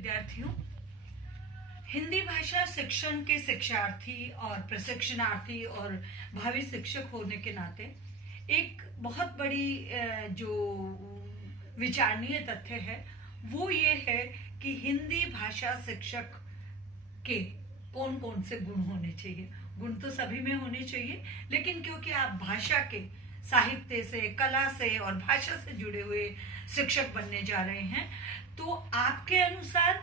विद्यार्थियों, हिंदी भाषा शिक्षण के शिक्षार्थी और प्रशिक्षणार्थी और भावी शिक्षक होने के नाते एक बहुत बड़ी जो विचारणीय तथ्य है वो ये है कि हिंदी भाषा शिक्षक के कौन कौन से गुण होने चाहिए। गुण तो सभी में होने चाहिए, लेकिन क्योंकि आप भाषा के साहित्य से, कला से और भाषा से जुड़े हुए शिक्षक बनने जा रहे हैं, तो आपके अनुसार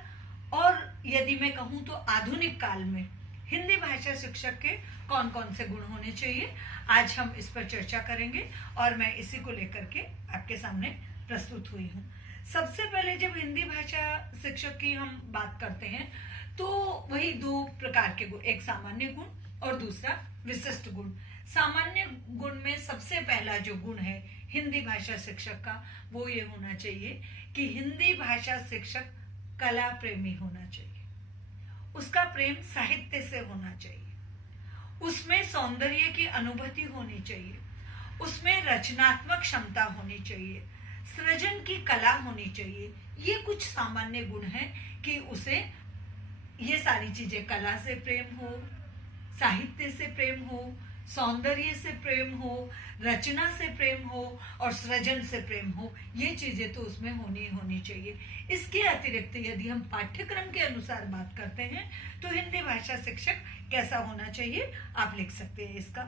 और यदि मैं कहूँ तो आधुनिक काल में हिंदी भाषा शिक्षक के कौन कौन से गुण होने चाहिए, आज हम इस पर चर्चा करेंगे और मैं इसी को लेकर के आपके सामने प्रस्तुत हुई हूँ। सबसे पहले जब हिंदी भाषा शिक्षक की हम बात करते हैं तो वही दो प्रकार के गुण, एक सामान्य गुण और दूसरा विशिष्ट गुण। सामान्य गुण में सबसे पहला जो गुण है हिंदी भाषा शिक्षक का वो ये होना चाहिए कि हिंदी भाषा शिक्षक कला प्रेमी होना चाहिए। उसका प्रेम साहित्य से होना चाहिए, उसमें सौंदर्य की अनुभूति होनी चाहिए, उसमें रचनात्मक क्षमता होनी चाहिए, सृजन की कला होनी चाहिए। ये कुछ सामान्य गुण हैं कि उसे ये सारी चीजें, कला से प्रेम हो, साहित्य से प्रेम हो, सौंदर्य से प्रेम हो, रचना से प्रेम हो और सृजन से प्रेम हो, ये चीजें तो उसमें होनी चाहिए। इसके अतिरिक्त यदि हम पाठ्यक्रम के अनुसार बात करते हैं तो हिंदी भाषा शिक्षक कैसा होना चाहिए आप लिख सकते हैं। इसका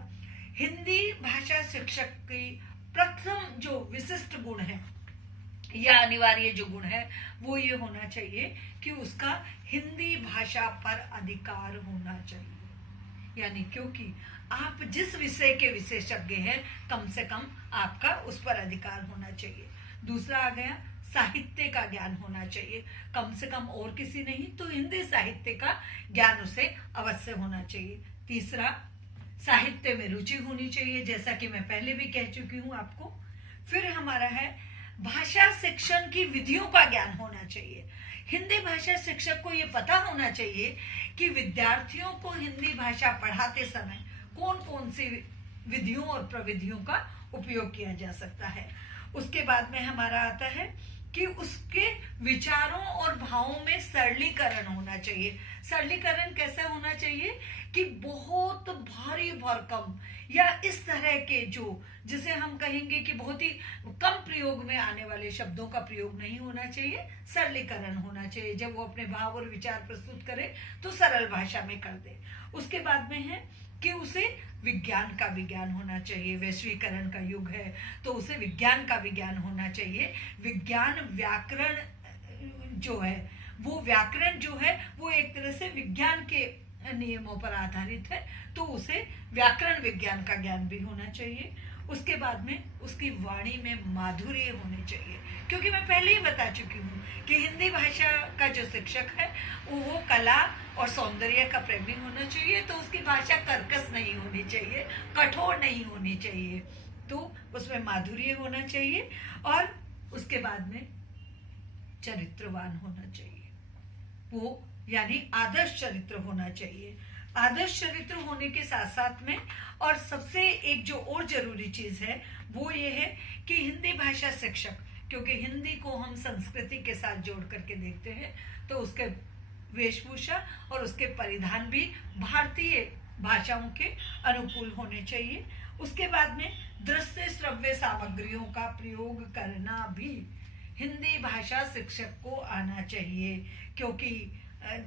हिंदी भाषा शिक्षक की प्रथम जो विशिष्ट गुण है या अनिवार्य जो गुण है वो ये होना चाहिए कि उसका हिंदी भाषा पर अधिकार होना चाहिए। यानी क्योंकि आप जिस विषय के विशेषज्ञ हैं कम से कम आपका उस पर अधिकार होना चाहिए। दूसरा आ गया साहित्य का ज्ञान होना चाहिए, कम से कम और किसी नहीं तो हिंदी साहित्य का ज्ञान उसे अवश्य होना चाहिए। तीसरा साहित्य में रुचि होनी चाहिए, जैसा कि मैं पहले भी कह चुकी हूं आपको। फिर हमारा है भाषा शिक्षण की विधियों का ज्ञान होना चाहिए। हिंदी भाषा शिक्षक को ये पता होना चाहिए कि विद्यार्थियों को हिंदी भाषा पढ़ाते समय कौन कौन सी विधियों और प्रविधियों का उपयोग किया जा सकता है। उसके बाद में हमारा आता है कि उसके विचारों और भावों में सरलीकरण होना चाहिए। सरलीकरण कैसा होना चाहिए कि बहुत भारी भरकम या इस तरह के जो जिसे हम कहेंगे कि बहुत ही कम प्रयोग में आने वाले शब्दों का प्रयोग नहीं होना चाहिए, सरलीकरण होना चाहिए। जब वो अपने भाव और विचार प्रस्तुत करे तो सरल भाषा में कर दे। उसके बाद में है कि उसे विज्ञान का विज्ञान होना चाहिए। वैश्वीकरण का युग है तो उसे विज्ञान का विज्ञान होना चाहिए। विज्ञान व्याकरण जो है वो व्याकरण जो है वो एक तरह से विज्ञान के नियमों पर आधारित है, तो उसे व्याकरण विज्ञान का ज्ञान भी होना चाहिए। उसके बाद में उसकी वाणी में माधुर्य होनी चाहिए, क्योंकि मैं पहले ही बता चुकी हूँ कि हिंदी भाषा का जो शिक्षक है वो कला और सौंदर्य का प्रेमी होना चाहिए। तो उसकी भाषा कर्कश नहीं होनी चाहिए, कठोर नहीं होनी चाहिए, तो उसमें माधुर्य होना चाहिए। और उसके बाद में चरित्रवान होना चाहिए, वो यानी आदर्श चरित्र होना चाहिए। आदर्श चरित्र होने के साथ साथ में और सबसे एक जो और जरूरी चीज है वो ये है कि हिंदी भाषा शिक्षक, क्योंकि हिंदी को हम संस्कृति के साथ जोड़ करके देखते हैं, तो उसके वेशभूषा और उसके परिधान भी भारतीय भाषाओं के अनुकूल होने चाहिए। उसके बाद में दृश्य श्रव्य सामग्रियों का प्रयोग करना भी हिंदी भाषा शिक्षक को आना चाहिए, क्योंकि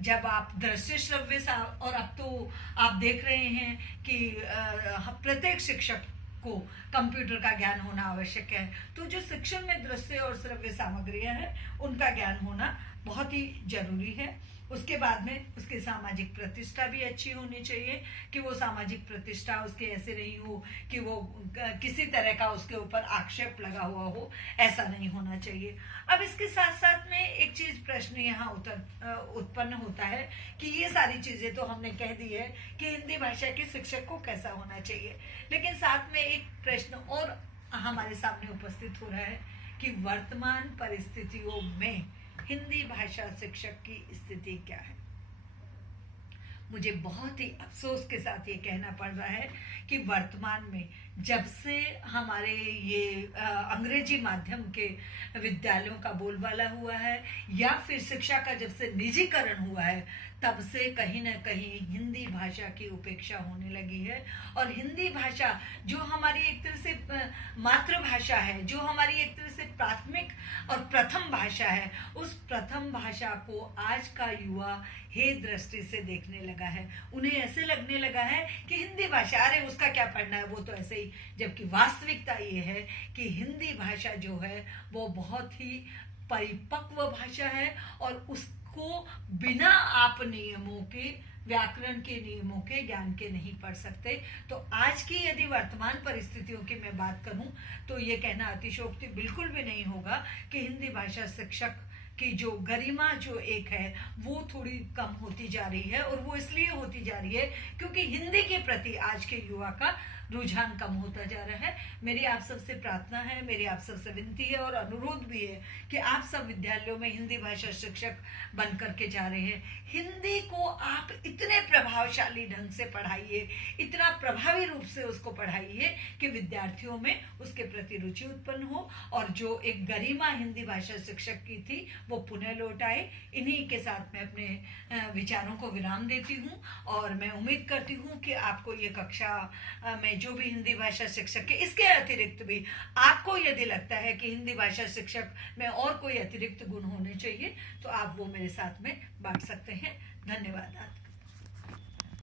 जब आप दृश्य श्रव्य और अब तो आप देख रहे हैं कि प्रत्येक शिक्षक को कंप्यूटर का ज्ञान होना आवश्यक है, तो जो शिक्षण में दृश्य और श्रव्य सामग्रियां हैं उनका ज्ञान होना बहुत ही जरूरी है। उसके बाद में उसकी सामाजिक प्रतिष्ठा भी अच्छी होनी चाहिए कि वो सामाजिक प्रतिष्ठा उसके ऐसे नहीं हो कि वो किसी तरह का उसके ऊपर आक्षेप लगा हुआ हो, ऐसा नहीं होना चाहिए। अब इसके साथ साथ में एक चीज प्रश्न यहाँ उत्पन्न होता है कि ये सारी चीजें तो हमने कह दी है कि हिंदी भाषा के शिक्षक को कैसा होना चाहिए, लेकिन साथ में एक प्रश्न और हमारे सामने उपस्थित हो रहा है कि वर्तमान परिस्थितियों में हिंदी भाषा शिक्षक की स्थिति क्या है। मुझे बहुत ही अफसोस के साथ ये कहना पड़ रहा है कि वर्तमान में जब से हमारे ये अंग्रेजी माध्यम के विद्यालयों का बोलबाला हुआ है या फिर शिक्षा का जब से निजीकरण हुआ है, तब से कहीं ना कहीं हिंदी भाषा की उपेक्षा होने लगी है। और हिंदी भाषा जो हमारी एक तरह से मातृभाषा है, जो हमारी एक तरह से प्राथमिक और प्रथम भाषा है, उस प्रथम भाषा को आज का युवा हे दृष्टि से देखने लगा है। उन्हें ऐसे लगने लगा है कि हिंदी भाषा, अरे उसका क्या पढ़ना है, वो तो ऐसे ही। जबकि वास्तविकता ये है कि हिंदी भाषा जो है वो बहुत ही परिपक्व भाषा है और उसको बिना आप नियमों के, व्याकरण के नियमों के, ज्ञान के नहीं पढ़ सकते। तो आज की यदि वर्तमान परिस्थितियों की मैं बात करूं तो ये कहना अतिशयोक्ति बिल्कुल भी नहीं होगा कि हिंदी भाषा शिक्षक की जो गरिमा जो एक है वो थोड़ी कम होती जा रही है। और वो इसलिए होती जा रही है क्योंकि हिंदी के प्रति आज के युवा का रुझान कम होता जा रहा है। मेरी आप सबसे प्रार्थना है, मेरी आप सबसे विनती है और अनुरोध भी है कि आप सब विद्यालयों में हिंदी भाषा शिक्षक बन करके जा रहे हैं, हिंदी को आप इतने प्रभावशाली ढंग से पढ़ाइए, इतना प्रभावी रूप से उसको पढ़ाइए कि विद्यार्थियों में उसके प्रति रुचि उत्पन्न हो और जो एक गरिमा हिंदी भाषा शिक्षक की थी वो पुनः लौट आए। इन्हीं के साथ मैं अपने विचारों को विराम देती हूँ और मैं उम्मीद करती हूँ कि आपको ये कक्षा में जो भी हिंदी भाषा शिक्षक के, इसके अतिरिक्त भी आपको यदि लगता है कि हिंदी भाषा शिक्षक में और कोई अतिरिक्त गुण होने चाहिए तो आप वो मेरे साथ में बांट सकते हैं। धन्यवाद।